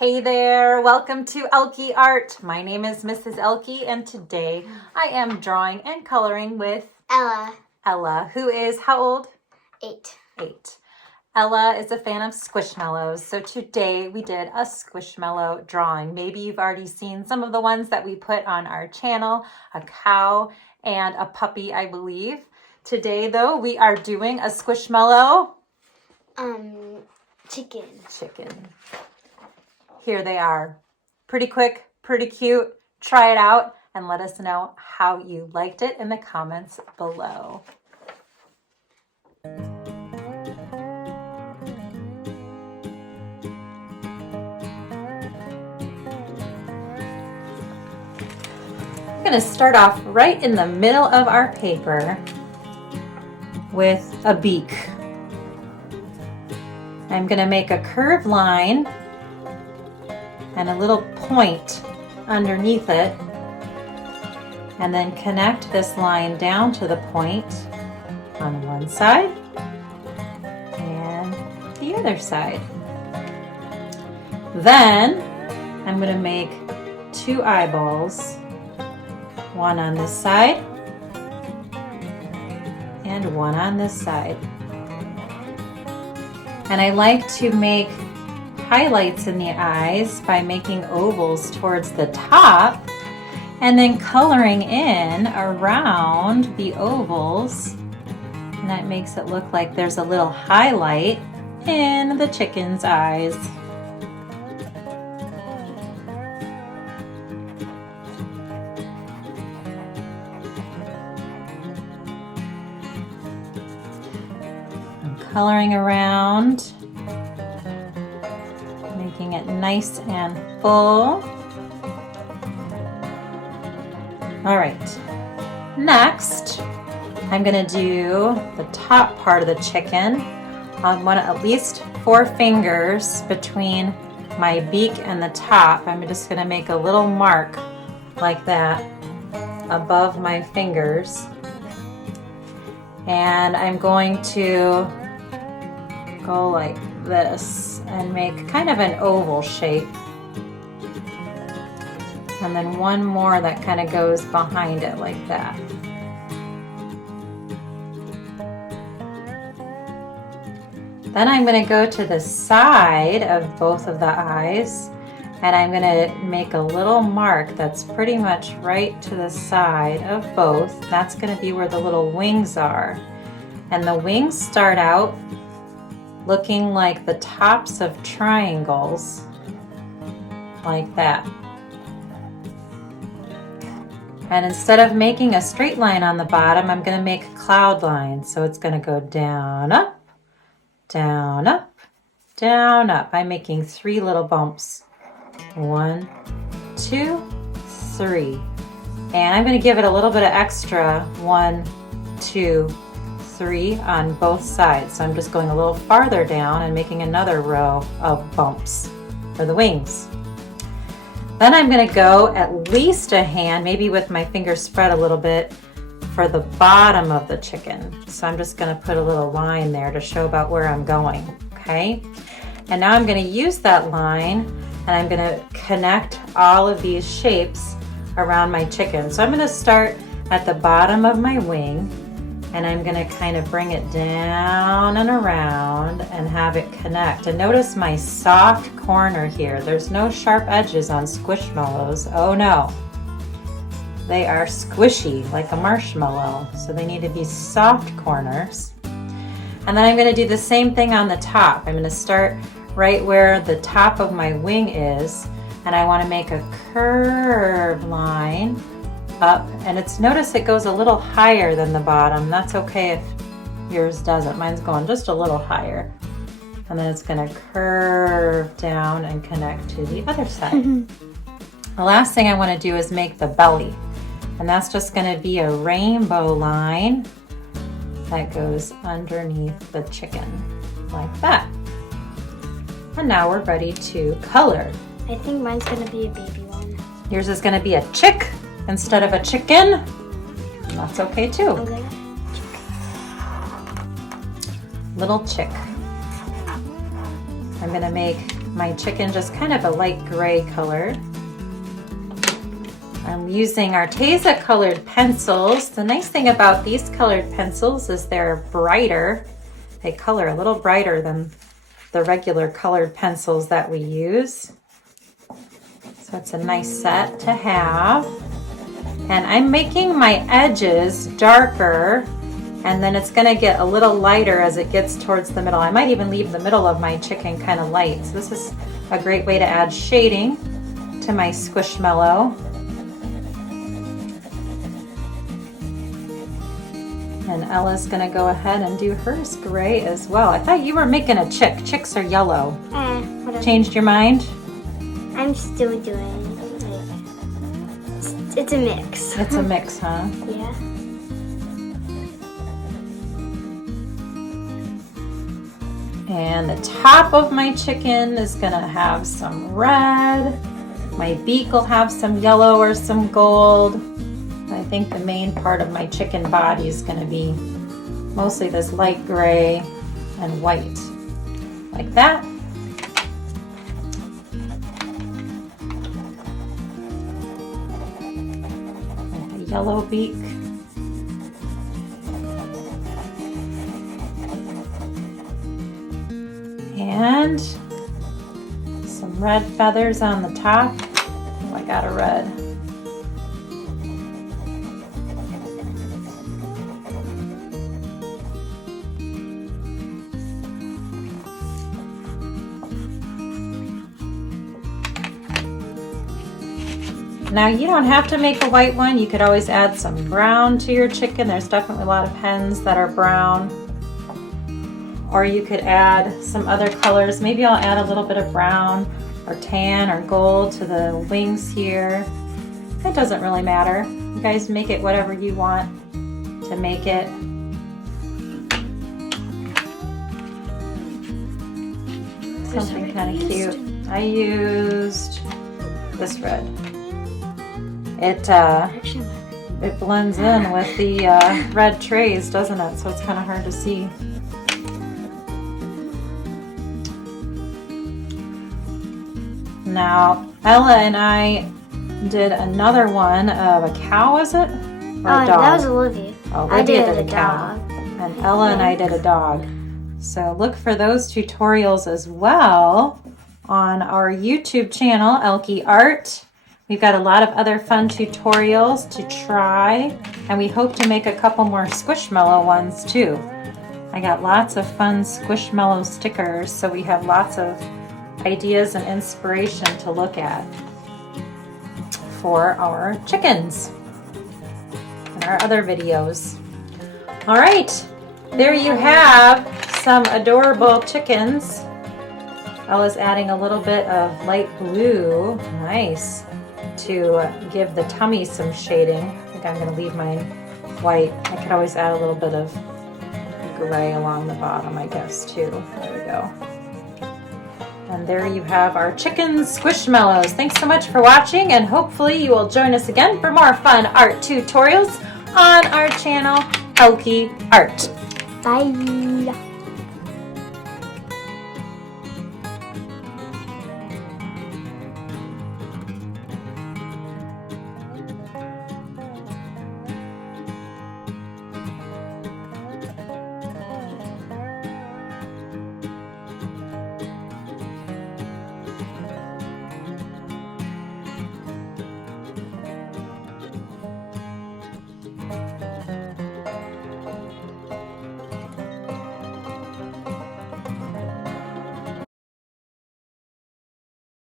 Hey there, welcome to Ehlke Art. My name is Mrs. Ehlke, and today I am drawing and coloring with Ella, who is how old? 8. 8. Ella is a fan of Squishmallows, so today we did a Squishmallow drawing. Maybe you've already seen some of the ones that we put on our channel, a cow and a puppy, I believe. Today, though, we are doing a Squishmallow chicken. Here they are. Pretty quick, pretty cute. Try it out and let us know how you liked it in the comments below. I'm going to start off right in the middle of our paper with a beak. I'm going to make a curved line and a little point underneath it, and then connect this line down to the point on one side and the other side. Then I'm going to make 2 eyeballs, one on this side and one on this side. And I like to make highlights in the eyes by making ovals towards the top and then coloring in around the ovals, and that makes it look like there's a little highlight in the chicken's eyes. I'm coloring around, making it nice and full. All right, next I'm gonna do the top part of the chicken. I want at least 4 fingers between my beak and the top. I'm just gonna make a little mark like that above my fingers, and I'm going to go like this and make kind of an oval shape, and then one more that kind of goes behind it like that. Then I'm going to go to the side of both of the eyes, and I'm going to make a little mark that's pretty much right to the side of both. That's going to be where the little wings are, and the wings start out looking like the tops of triangles, like that. And instead of making a straight line on the bottom, I'm going to make a cloud line. So it's going to go down, up, down, up, down, up. I'm making 3 little bumps. 1, 2, 3. And I'm going to give it a little bit of extra 1, 2, 3 on both sides. So I'm just going a little farther down and making another row of bumps for the wings. Then I'm going to go at least a hand, maybe with my fingers spread a little bit, for the bottom of the chicken. So I'm just going to put a little line there to show about where I'm going, okay? And now I'm going to use that line, and I'm going to connect all of these shapes around my chicken. So I'm going to start at the bottom of my wing, and I'm going to kind of bring it down and around and have it connect. And notice my soft corner here. There's no sharp edges on Squishmallows. Oh no. They are squishy like a marshmallow, so they need to be soft corners. And then I'm going to do the same thing on the top. I'm going to start right where the top of my wing is, and I want to make a curved line up, and notice it goes a little higher than the bottom. That's okay if yours doesn't. Mine's going just a little higher. And then it's going to curve down and connect to the other side. The last thing I want to do is make the belly, and that's just going to be a rainbow line that goes underneath the chicken like that. And now we're ready to color. I think mine's going to be a baby one. Yours is going to be a chick instead of a chicken. That's okay too. Okay. Little chick. I'm going to make my chicken just kind of a light gray color. I'm using Arteza colored pencils. The nice thing about these colored pencils is they're brighter. They color a little brighter than the regular colored pencils that we use. So it's a nice set to have. And I'm making my edges darker, and then it's gonna get a little lighter as it gets towards the middle. I might even leave the middle of my chicken kind of light. So this is a great way to add shading to my Squishmallow. And Ella's gonna go ahead and do hers gray as well. I thought you were making a chick. Chicks are yellow. Whatever. Changed your mind? I'm still doing it's a mix. It's a mix, huh? Yeah. And the top of my chicken is gonna have some red. My beak will have some yellow or some gold. I think the main part of my chicken body is going to be mostly this light gray and white, like that. And a yellow beak. And some red feathers on the top. Oh, I got a red. Now you don't have to make a white one. You could always add some brown to your chicken. There's definitely a lot of hens that are brown. Or you could add some other colors. Maybe I'll add a little bit of brown or tan or gold to the wings here. It doesn't really matter. You guys make it whatever you want to make it. Something kind of cute. I used this red. It blends in with the red trays, doesn't it? So it's kind of hard to see. Now, Ella and I did another one of a cow, was it? Or a dog? That was Olivia. Oh, Olivia did a dog. cow. And Ella and I did a dog. So look for those tutorials as well on our YouTube channel, Ehlke Art. We've got a lot of other fun tutorials to try, and we hope to make a couple more Squishmallow ones too. I got lots of fun Squishmallow stickers, so we have lots of ideas and inspiration to look at for our chickens and our other videos. All right, there you have some adorable chickens. Ella's adding a little bit of light blue, nice, to give the tummy some shading. I think I'm going to leave mine white. I could always add a little bit of gray along the bottom, I guess, too. There we go. And there you have our chicken Squishmallows. Thanks so much for watching, and hopefully you will join us again for more fun art tutorials on our channel, Ehlke Art. Bye.